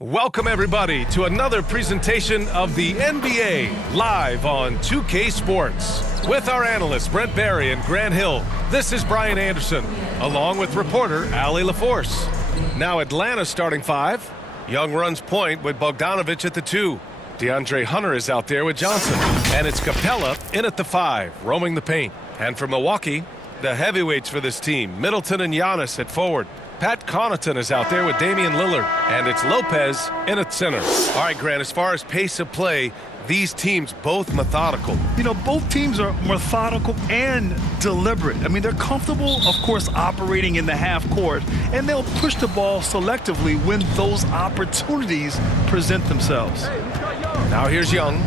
Welcome, everybody, to another presentation of the NBA live on 2K Sports. With our analysts, Brent Barry and Grant Hill, this is Brian Anderson, along with reporter Allie LaForce. Now Atlanta starting five. Young runs point with Bogdanovich at the 2. DeAndre Hunter is out there with Johnson. And it's Capella in at the 5, roaming the paint. And for Milwaukee, the heavyweights for this team, Middleton and Giannis at forward. Pat Connaughton is out there with Damian Lillard, and it's Lopez in at center. All right, Grant, as far as pace of play, these teams both methodical. You know, both teams are methodical and deliberate. I mean, they're comfortable, of course, operating in the half court, and they'll push the ball selectively when those opportunities present themselves. Now here's Young.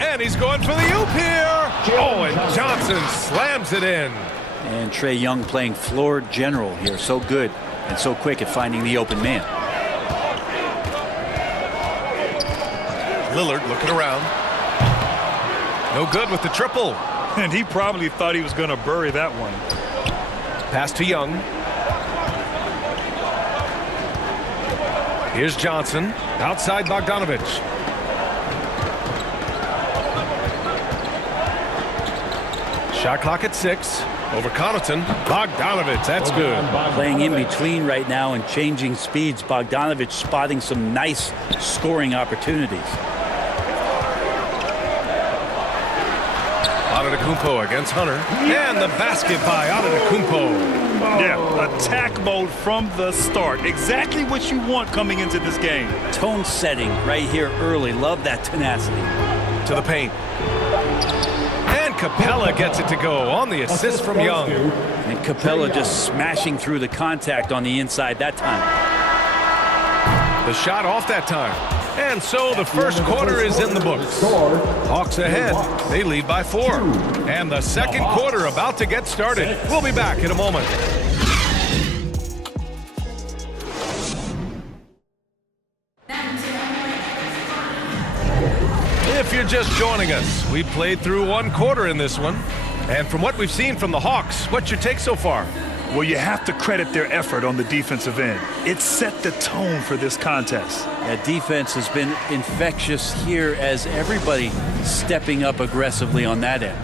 And he's going for the oop here. Oh, and Johnson slams it in. And Trae Young playing floor general here. So good and so quick at finding the open man. Lillard looking around. No good with the triple. And he probably thought he was going to bury that one. Pass to Young. Here's Johnson. Outside Bogdanovich. Shot clock at 6. Over Connaughton. Bogdanovich, that's good. Playing in between right now and changing speeds. Bogdanovich spotting some nice scoring opportunities. Antetokounmpo against Hunter. And the basket by Antetokounmpo. Yeah, attack mode from the start. Exactly what you want coming into this game. Tone setting right here early. Love that tenacity. To the paint. And Capella gets it to go on the assist from Young. And Capella just smashing through the contact on the inside that time. The shot off that time. And so the first quarter is in the books. Hawks ahead. They lead by 4. And the second quarter about to get started. We'll be back in a moment. If you're just joining us, we played through one quarter in this one. And from what we've seen from the Hawks, what's your take so far? Well, you have to credit their effort on the defensive end. It set the tone for this contest. That defense has been infectious here as everybody stepping up aggressively on that end.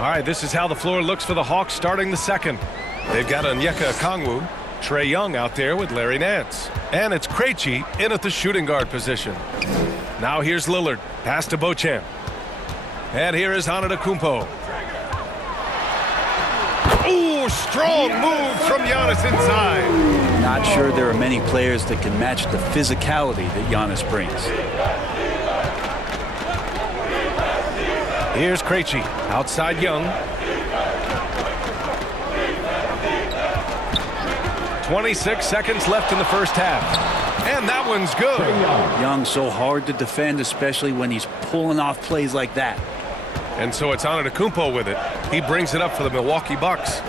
All right, this is how the floor looks for the Hawks starting the second. They've got Onyeka Okongwu, Trae Young out there with Larry Nance. And it's Krejci in at the shooting guard position. Now here's Lillard. Pass to Beauchamp. And here is Antetokounmpo. Ooh, strong move from Giannis inside. Not sure there are many players that can match the physicality that Giannis brings. Here's Krejci. Outside Young. 26 seconds left in the first half. And that one's good. Young so hard to defend, especially when he's pulling off plays like that. And so it's Antetokounmpo with it. He brings it up for the Milwaukee Bucks.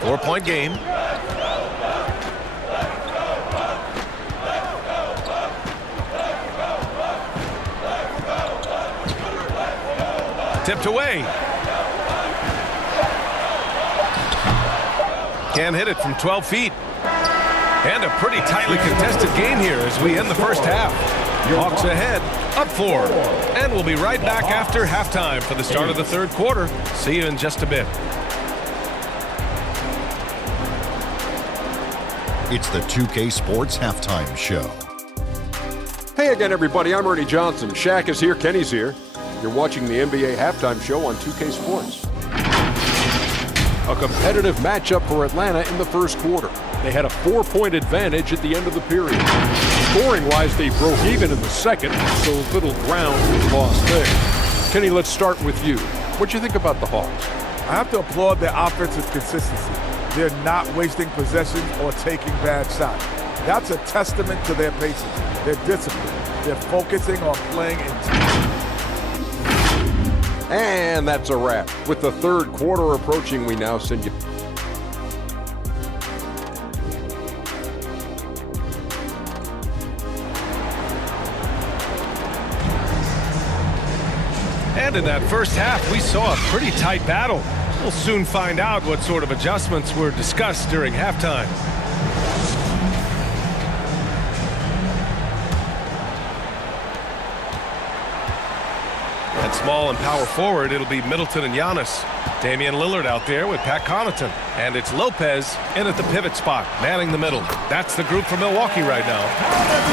4-point game. Tipped away. Can't hit it from 12 feet. And a pretty tightly contested game here as we end the first half. Hawks ahead, up 4. And we'll be right back after halftime for the start of the third quarter. See you in just a bit. It's the 2K Sports Halftime Show. Hey again, everybody. I'm Ernie Johnson. Shaq is here. Kenny's here. You're watching the NBA Halftime Show on 2K Sports. A competitive matchup for Atlanta in the first quarter. They had a 4-point advantage at the end of the period. Scoring-wise, they broke even in the second, so little ground was lost there. Kenny, let's start with you. What do you think about the Hawks? I have to applaud their offensive consistency. They're not wasting possessions or taking bad shots. That's a testament to their patience, their discipline. They're focusing on playing in team. And that's a wrap. With the third quarter approaching, we now send you. And in that first half, we saw a pretty tight battle. We'll soon find out what sort of adjustments were discussed during halftime. At small and power forward, it'll be Middleton and Giannis. Damian Lillard out there with Pat Connaughton. And it's Lopez in at the pivot spot, manning the middle. That's the group for Milwaukee right now.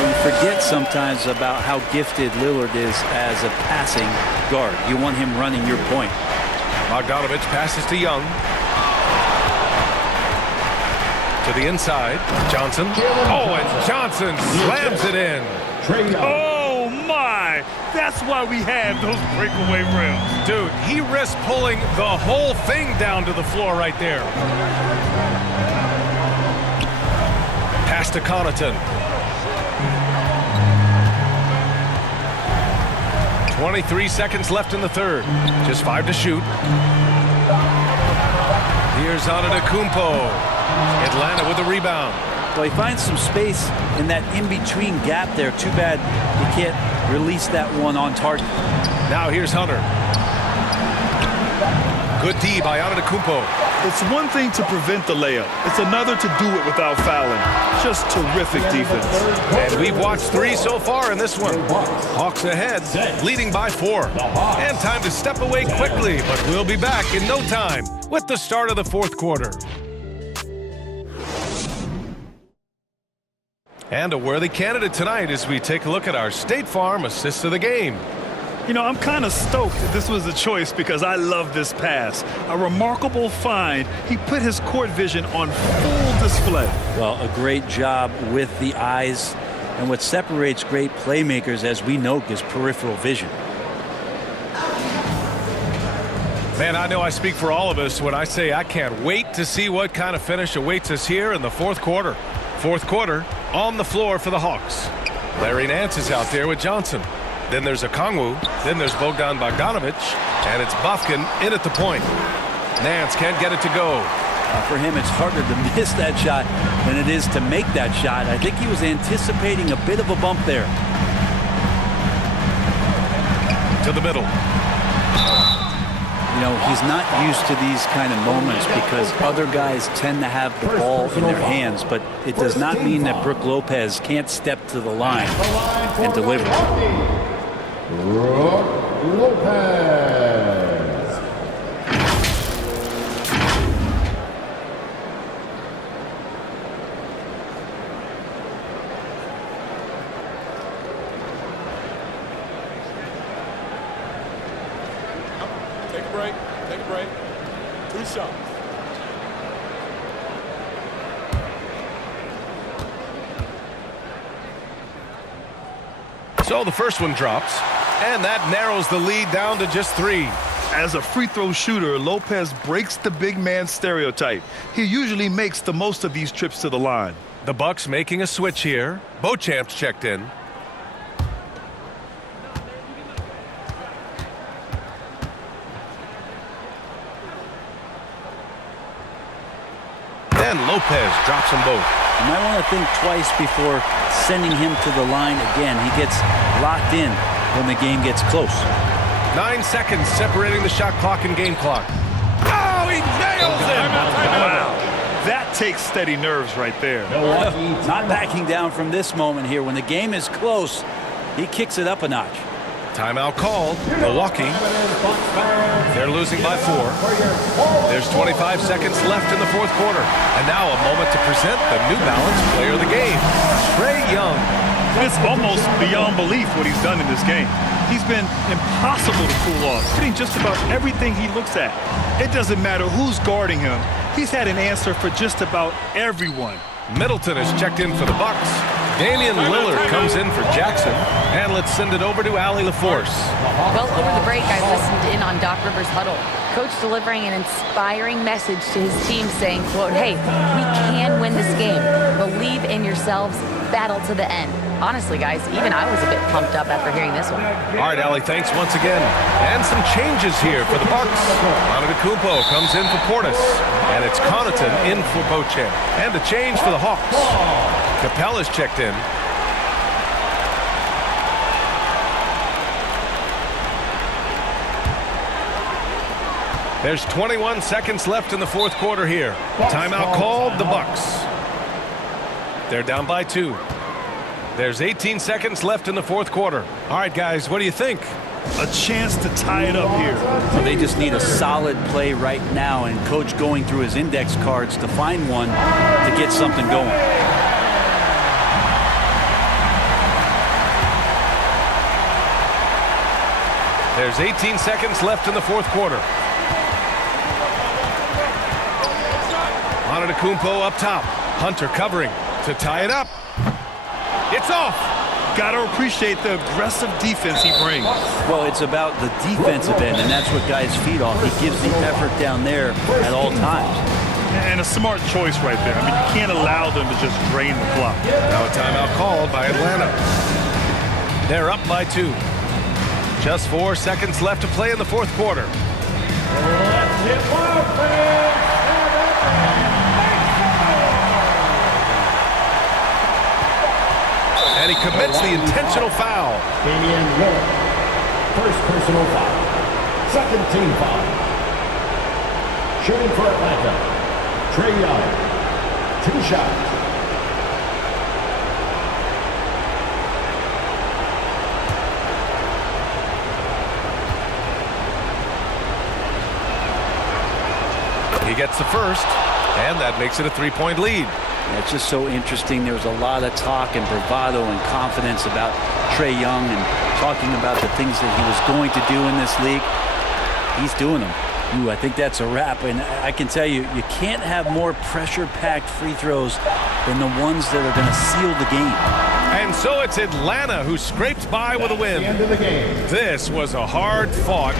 You forget sometimes about how gifted Lillard is as a passing guard. You want him running your point. Bogdanovich passes to Young. To the inside, Johnson. Oh, and Johnson slams it in. Oh, my! That's why we have those breakaway rims. Dude, he risked pulling the whole thing down to the floor right there. Pass to Connaughton. 23 seconds left in the third. Just 5 to shoot. Here's Antetokounmpo. Atlanta with the rebound. Well, he finds some space in that in-between gap there. Too bad he can't release that one on target. Now here's Hunter. Good D by Antetokounmpo. It's one thing to prevent the layup. It's another to do it without fouling. Just terrific defense. And we've watched 3 so far in this one. Hawks ahead, leading by 4. And time to step away quickly, but we'll be back in no time with the start of the fourth quarter. And a worthy candidate tonight as we take a look at our State Farm assist of the game. You know, I'm kind of stoked that this was a choice because I love this pass. A remarkable find. He put his court vision on full display. Well, a great job with the eyes. And what separates great playmakers, as we know, is peripheral vision. Man, I know I speak for all of us when I say I can't wait to see what kind of finish awaits us here in the fourth quarter. Fourth quarter on the floor for the Hawks. Larry Nance is out there with Johnson. Then there's Okongwu. Then there's Bogdanovich. And it's Bufkin in at the point. Nance can't get it to go. For him, it's harder to miss that shot than it is to make that shot. I think he was anticipating a bit of a bump there. To the middle. You know, he's not used to these kind of moments because other guys tend to have the ball in their hands, but it does not mean that Brook Lopez can't step to the line and deliver. Brook Lopez. Take a break. 2 shots. So the first one drops, and that narrows the lead down to just 3. As a free throw shooter, Lopez breaks the big man stereotype. He usually makes the most of these trips to the line. The Bucks making a switch here. Beauchamp's checked in. And Lopez drops them both. You might want to think twice before sending him to the line again. He gets locked in when the game gets close. 9 seconds separating the shot clock and game clock. Oh, he nails it! Wow. That takes steady nerves right there. Not backing down from this moment here. When the game is close, he kicks it up a notch. Timeout called. Milwaukee. They're losing by 4. There's 25 seconds left in the fourth quarter. And now a moment to present the New Balance player of the game, Trae Young. It's almost beyond belief what he's done in this game. He's been impossible to cool off, hitting just about everything he looks at. It doesn't matter who's guarding him. He's had an answer for just about everyone. Middleton is checked in for the Bucks. Damian Lillard comes in for Jackson. And let's send it over to Allie LaForce. Well, over the break, I listened in on Doc Rivers' huddle. Coach delivering an inspiring message to his team saying, quote, hey, we can win this game. Believe in yourselves. Battle to the end. Honestly, guys, even I was a bit pumped up after hearing this one. All right, Allie, thanks once again. And some changes here for the Bucks. Antetokounmpo comes in for Portis. And it's Connaughton in for Beauchamp. And a change for the Hawks. Capella's checked in. There's 21 seconds left in the fourth quarter here. Timeout called, the Bucks. They're down by 2. There's 18 seconds left in the fourth quarter. All right, guys, what do you think? A chance to tie it up here. Well, they just need a solid play right now, and Coach going through his index cards to find one to get something going. There's 18 seconds left in the fourth quarter. Antetokounmpo up top. Hunter covering to tie it up. It's off. Got to appreciate the aggressive defense he brings. Well, it's about the defensive end, and that's what guys feed off. He gives the effort down there at all times. And a smart choice right there. I mean, you can't allow them to just drain the clock. Now a timeout called by Atlanta. They're up by 2. Just 4 seconds left to play in the fourth quarter. And he commits the intentional foul. First personal foul. Second team foul. Shooting for Atlanta, Trae Young. 2 shots. He gets the first, and that makes it a 3-point lead. It's just so interesting. There was a lot of talk and bravado and confidence about Trae Young and talking about the things that he was going to do in this league. He's doing them. Ooh, I think that's a wrap. And I can tell you, you can't have more pressure-packed free throws than the ones that are going to seal the game. And so it's Atlanta who scrapes by with a win. End of the game. This was a hard-fought